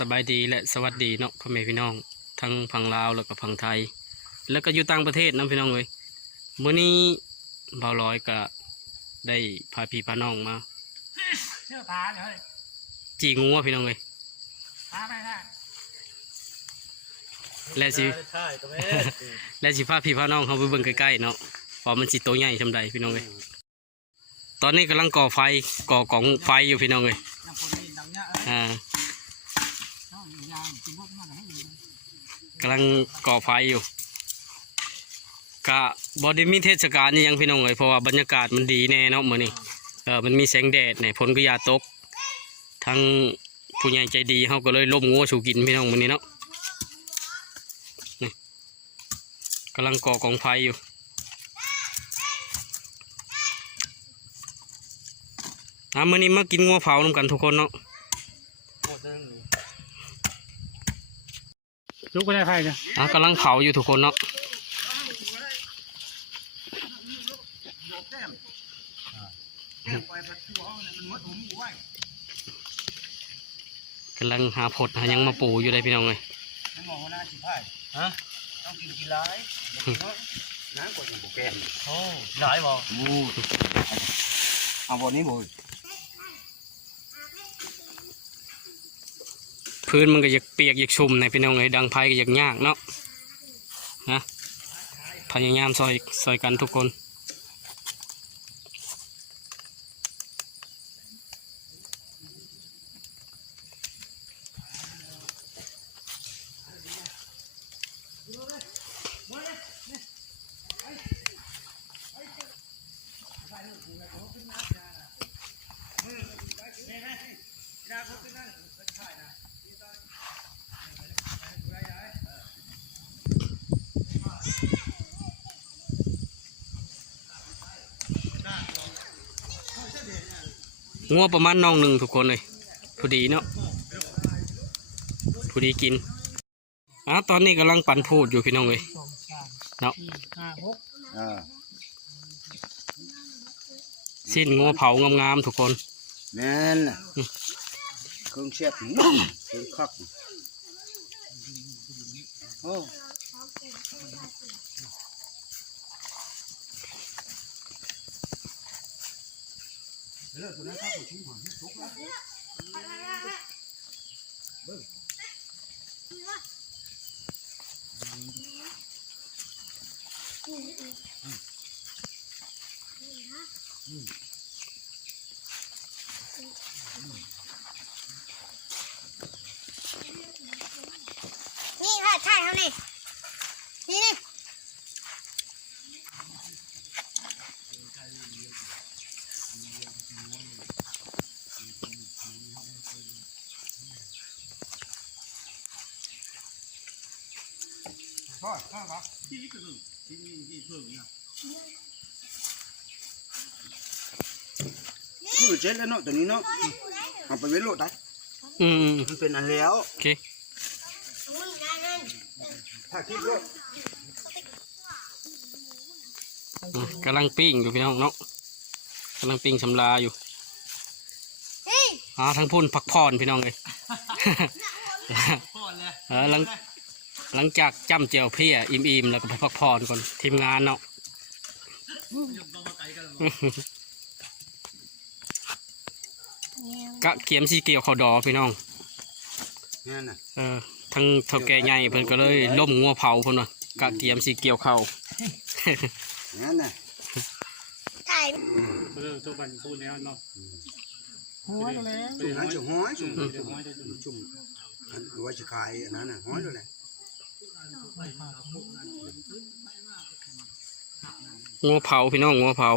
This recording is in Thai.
สบายดีและสวัสดีเนาะพ่อแม่พี่น้องทั้งฝั่งลาวแล้วก็ฝั่งไทยแล้วก็อยู่ต่างประเทศนะพี่น้องเลยมื้อนี้บ่าวลอยก็ได้พาพี่พาน้องมาจีงัวพี่น้องเลยและสิ และสิพาพี่พาน้องเขาไปเบิ่งใกล้ๆเนาะเพราะมันสิโตใหญ่ชำใดพี่น้องเลยตอนนี้กำลังก่อกองไฟอยู่พี่น้องเลยกำลังก่อไฟอยู่กะบอดี้มีเทศกาลนี่ยังพี่น้องเลยเพราะว่าบรรยากาศมันดีแน่เนาะมื้อนี้มันมีแสงแดดเนี่ยฝนก็อย่าตกทั้งผู้ใหญ่ใจดีเขาก็เลยล้มงัวสู่กินพี่น้องมื้อนี้เนาะนี่กำลังก่อกองไฟอยู่มื้อนี้มากินงัวเผาน้ำกันทุกคนเนาะลุกไปได้ไพ่เนี่ยกำลังเผาอยู่ทุกคนเนาะกำลังหาผดหายังมาปูอยู่ได้พี่น้องเลยต้องกินกี่ร้ายน้ำกดอย่างบุกแกงโอ้หลายบ่เอาบ่นี้บ่พื้นมันก็อยากเปียกอยากชุ่มในพี่น้องเลยดังไฟก็อยากยากเนาะนะพยายามซอยกันทุกคนงัวประมาณน้องหนึ่งทุกคนเลยพอดีเนาะพอดีกินตอนนี้กำลังปั่นพูดอยู่พี่น้องเลยเนาะสิ้นงัวเผางามๆทุกคนแม่นเครื่องเสียบนุ่มเครื่องคักโอ้นี่ค่ะใช่เท่านี้นี่คือเจ็ดแล้วเนาะตัวนี้เนาะเอาไปเว้นโลดได้มันเป็นอันแล้วโอเคถ้าคิดว่ากำลังปิ้งอยู่พี่น้องเนาะกำลังปิ้งชำลาอยู่ทั้งพุ่นพักผ่อนพี่น้องเลยหลังจากจ้ำเจียวเพี้ยอิ่มๆแล้วก็ไปพักผ่อนก่อนทีมงานเนาะกะเขียมสีเกี่ยวขอดอพี่น้องทั้งเท่าแก่ใหญ่เพิ่นก็เลยล่มงัวเผาเพิ่นว่ากะเขียมสีเกี่ยวเข่านั่นน่ะใช่ตัวบันพูดแล้วเนาะห้อยแล้วจุ่มห้อยจุ่มไว้จะขายอันนั้นน่ะห้อยแล้วงัวเผาพี่น้องงัวเผา